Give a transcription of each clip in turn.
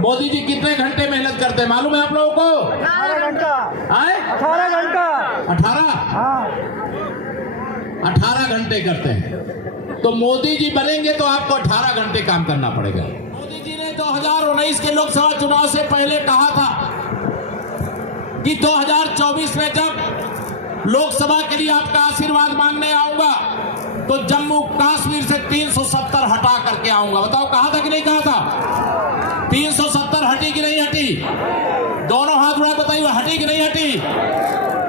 मोदी जी कितने घंटे मेहनत करते हैं मालूम है आप लोगों को? 18 घंटा। 18 घंटा। 18 घंटे करते हैं। तो मोदी जी बनेंगे तो आपको 18 घंटे काम करना पड़ेगा। मोदी जी ने 2019 के लोकसभा चुनाव से पहले कहा था कि 2024 में जब लोकसभा के लिए आपका आशीर्वाद मांगने आऊंगा तो जम्मू कश्मीर से 370 हटा करके आऊंगा। बताओ कहा था कि नहीं कहा था? 370 हटी कि नहीं हटी? दोनों हाथ उड़ा बताइए, हटी कि नहीं हटी?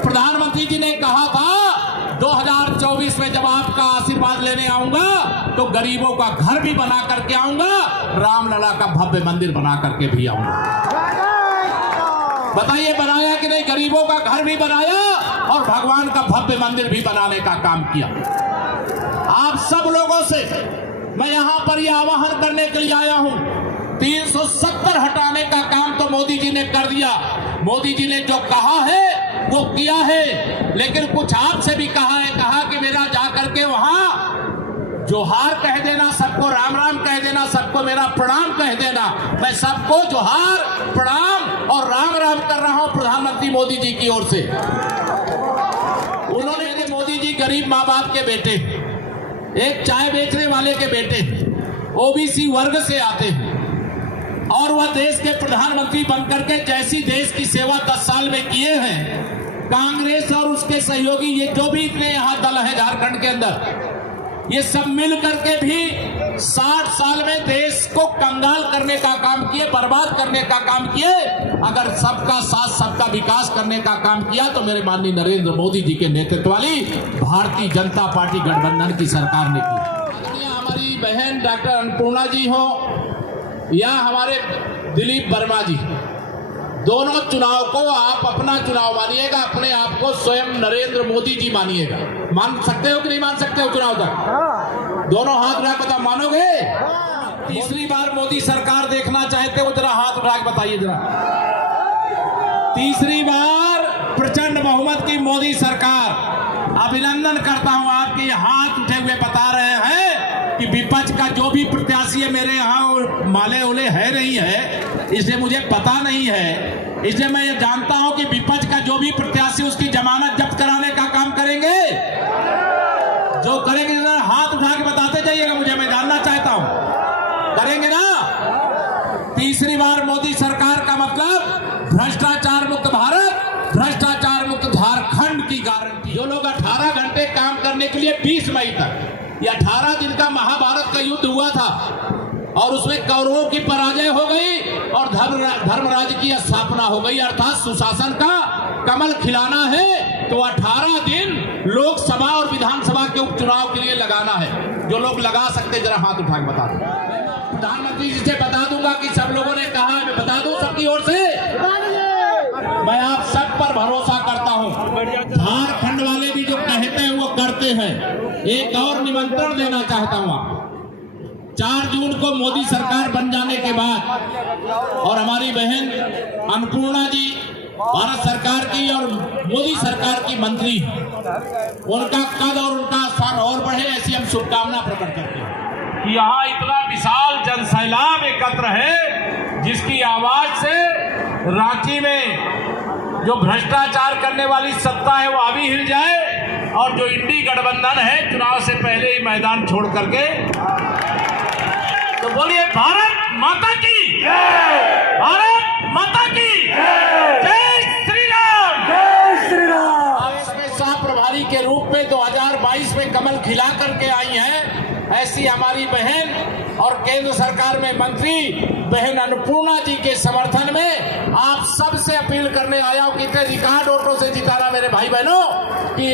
प्रधानमंत्री जी ने कहा था 2024 में जब आपका आशीर्वाद लेने आऊंगा तो गरीबों का घर भी बना करके आऊंगा, रामलला का भव्य मंदिर बना करके भी आऊंगा। बताइए बनाया कि नहीं? गरीबों का घर भी बनाया और भगवान का भव्य मंदिर भी बनाने का काम किया। आप सब लोगों से मैं यहां पर यह आह्वान करने के लिए आया हूं, 370 हटाने का काम तो मोदी जी ने कर दिया। मोदी जी ने जो कहा है वो किया है, लेकिन कुछ आपसे भी कहा है, कहा कि मेरा जा करके वहां जोहार कह देना, सबको राम राम कह देना, सबको मेरा प्रणाम कह देना। मैं सबको जोहार, प्रणाम और राम राम कर रहा हूं प्रधानमंत्री मोदी जी की ओर से। उन्होंने मोदी जी गरीब माँ बाप के बेटे, एक चाय बेचने वाले के बेटे, ओबीसी वर्ग से आते हैं और वह देश के प्रधानमंत्री बनकर के जैसी देश की सेवा 10 साल में किए हैं, कांग्रेस और उसके सहयोगी ये जो भी इतने यहाँ दल है झारखंड के अंदर, ये सब मिल करके भी 60 साल में देश को कंगाल करने का काम किए, बर्बाद करने का काम किए। अगर सबका साथ सबका विकास करने का काम किया तो मेरे माननीय नरेंद्र मोदी जी के नेतृत्व वाली भारतीय जनता पार्टी गठबंधन की सरकार ने की। हमारी बहन डॉक्टर अन्नपूर्णा जी हो या हमारे दिलीप वर्मा जी, दोनों चुनाव को आप अपना चुनाव मानिएगा, अपने आप को स्वयं नरेंद्र मोदी जी मानिएगा। मान सकते हो कि नहीं मान सकते हो चुनाव तक? दोनों हाथ उठा के बताओ, मानोगे? तीसरी बार मोदी सरकार देखना चाहते हो? जरा हाथ उठा के बताइए जरा। तीसरी बार प्रचंड बहुमत की मोदी सरकार। अभिनंदन करता हूं, आपके हाथ उठे हुए बता रहे हैं कि विपक्ष का जो भी प्रत्याशी है मेरे यहाँ माले ओले है नहीं है, इसलिए मुझे पता नहीं है, इसलिए मैं ये जानता हूं कि विपक्ष का जो भी प्रत्याशी उसकी जमानत जब्त कराने का काम करेंगे। जो करेंगे हाथ उठा के बताते जाइएगा मुझे, मैं जानना चाहता हूं, करेंगे ना? तीसरी बार मोदी सरकार का मतलब भ्रष्टाचार मुक्त भारत, भ्रष्टाचार मुक्त झारखंड की गारंटी। जो लोग 18 घंटे काम करने के लिए 20 मई तक, ये 18 दिन का महाभारत का युद्ध हुआ था और उसमें कौरवों की पराजय हो गई और धर्मराज की स्थापना हो गई, अर्थात सुशासन का कमल खिलाना है तो 18 दिन लोकसभा और विधानसभा के उपचुनाव के लिए लगाना है। जो लोग लगा सकते जरा हाथ उठा के बता दो। प्रधानमंत्री जी से बता दूंगा कि सब लोगों ने कहा है, मैं बता दूं सबकी ओर से, मैं आप सब पर भरोसा करता हूं। झारखंड वाले भी जो कहते हैं वो करते हैं। एक और निमंत्रण देना चाहता हूं, 4 जून को मोदी सरकार बन जाने के बाद और हमारी बहन अन्नपूर्णा जी भारत सरकार की और मोदी सरकार की मंत्री, उनका कद और उनका स्थान और बढ़े, ऐसी हम शुभकामना प्रकट करते हैं। कि यहाँ इतना विशाल जनसैलाब एकत्र है जिसकी आवाज से रांची में जो भ्रष्टाचार करने वाली सत्ता है वो अभी हिल जाए और जो इंडी गठबंधन है चुनाव से पहले ही मैदान छोड़ करके, तो बोलिए भारत माता की, भारत माता की जय श्री राम, जय श्री राम। आप सबके सह प्रभारी के रूप में 2022 में कमल खिला करके आई हैं, ऐसी हमारी बहन और केंद्र सरकार में मंत्री बहन अन्नपूर्णा जी के समर्थन में आप सबसे अपील करने आया हूं। कितने रिकॉर्ड वोटों से जिताना मेरे भाई बहनों, कि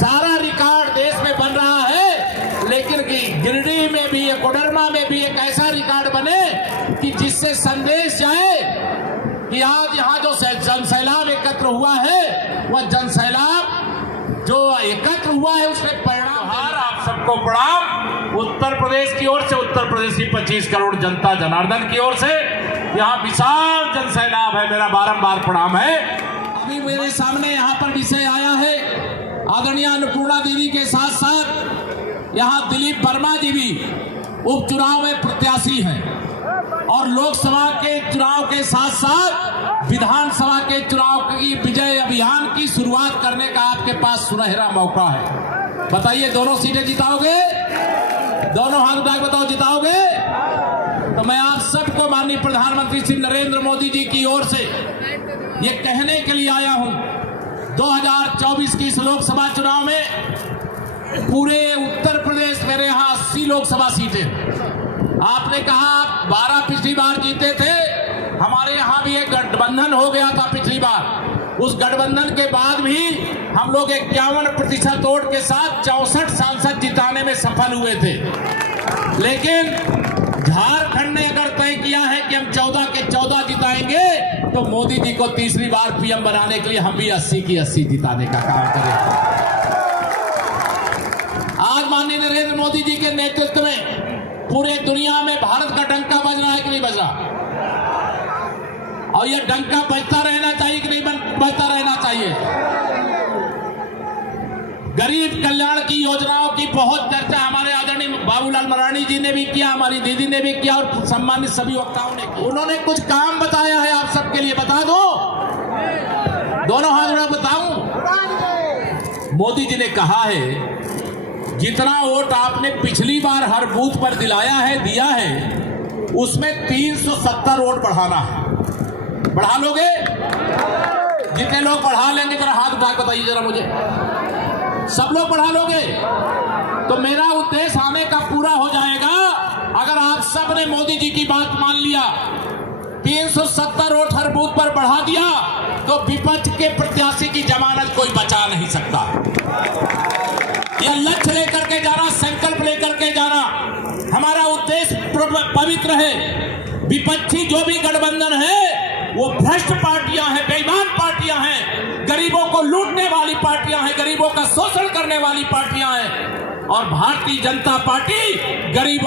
सारा रिकॉर्ड देश में बन रहा है, लेकिन कि गिरिडीह में भी, कोडरमा में भी एक ऐसा रिकॉर्ड बने कि जिससे संदेश जाए कि आज यहाँ जो जनसैलाब एकत्र हुआ है, वह जनसैलाब जो एकत्र हुआ है उसमें परिणाम। आप सबको प्रणाम उत्तर प्रदेश की ओर से, उत्तर प्रदेश की 25 करोड़ जनता जनार्दन की ओर से। यहाँ विशाल जनसैलाब है, मेरा बारंबार प्रणाम है। अभी मेरे सामने यहाँ पर विषय आया है, आदरणीय अन्नपूर्णा दीदी के साथ साथ यहाँ दिलीप वर्मा जी भी उपचुनाव में प्रत्याशी हैं। और लोकसभा के चुनाव के साथ साथ विधानसभा के चुनाव की विजय अभियान की शुरुआत करने का आपके पास सुनहरा मौका है। बताइए, दोनों सीटें जिताओगे? दोनों हाथ उठा के बताओ, जिताओगे? तो मैं आप सबको माननीय प्रधानमंत्री श्री नरेंद्र मोदी जी की ओर से ये कहने के लिए आया हूं, 2024 की इस लोकसभा चुनाव में पूरे उत्तर प्रदेश मेरे यहाँ 80 लोकसभा सीटें। आपने कहा आप 12 पिछली बार जीते थे, हमारे यहाँ भी एक गठबंधन हो गया था पिछली बार। उस गठबंधन के बाद भी हम लोग 51% वोट के साथ 64 सांसद जिताने में सफल हुए थे। लेकिन झारखंड ने अगर तय किया है कि हम 14 के 14 जिताएंगे, तो मोदी जी को तीसरी बार पीएम बनाने के लिए हम भी 80 की 80 जिताने का काम करेंगे। आज माननीय नरेंद्र मोदी जी के नेतृत्व में पूरे दुनिया में भारत का डंका बज रहा है कि नहीं बज रहा? और यह डंका बजता रहना चाहिए कि नहीं बजता रहना चाहिए? गरीब कल्याण की योजनाओं की बहुत चर्चा हमारे आदरणीय बाबूलाल मरांडी जी ने भी किया, हमारी दीदी ने भी किया और सम्मानित सभी वक्ताओं ने किया। उन्होंने कुछ काम बताया है आप सबके लिए, बता दो, दोनों हाथ उठा बताऊं। मोदी जी ने कहा है जितना वोट आपने पिछली बार हर बूथ पर दिलाया है, दिया है, उसमें 370 वोट बढ़ाना है। बढ़ा लोगे? जितने लोग बढ़ा लेंगे जरा हाथ उठा के बताइए जरा मुझे। सब लोग बढ़ा लोगे? तो मेरा उद्देश्य आने का पूरा हो जाएगा अगर आप सब ने मोदी जी की बात मान लिया। 370 वोट हर बूथ पर बढ़ा दिया तो विपक्ष के प्रत्याशी की जमानत कोई बचा नहीं सकता। यह लक्ष्य लेकर के जाना, संकल्प लेकर के जाना, हमारा उद्देश्य पवित्र है। विपक्षी जो भी गठबंधन है वो भ्रष्ट पार्टियां हैं, बेईमान पार्टियां हैं, गरीबों को लूटने वाली पार्टियां हैं, गरीबों का शोषण करने वाली पार्टियां हैं। और भारतीय जनता पार्टी गरीबों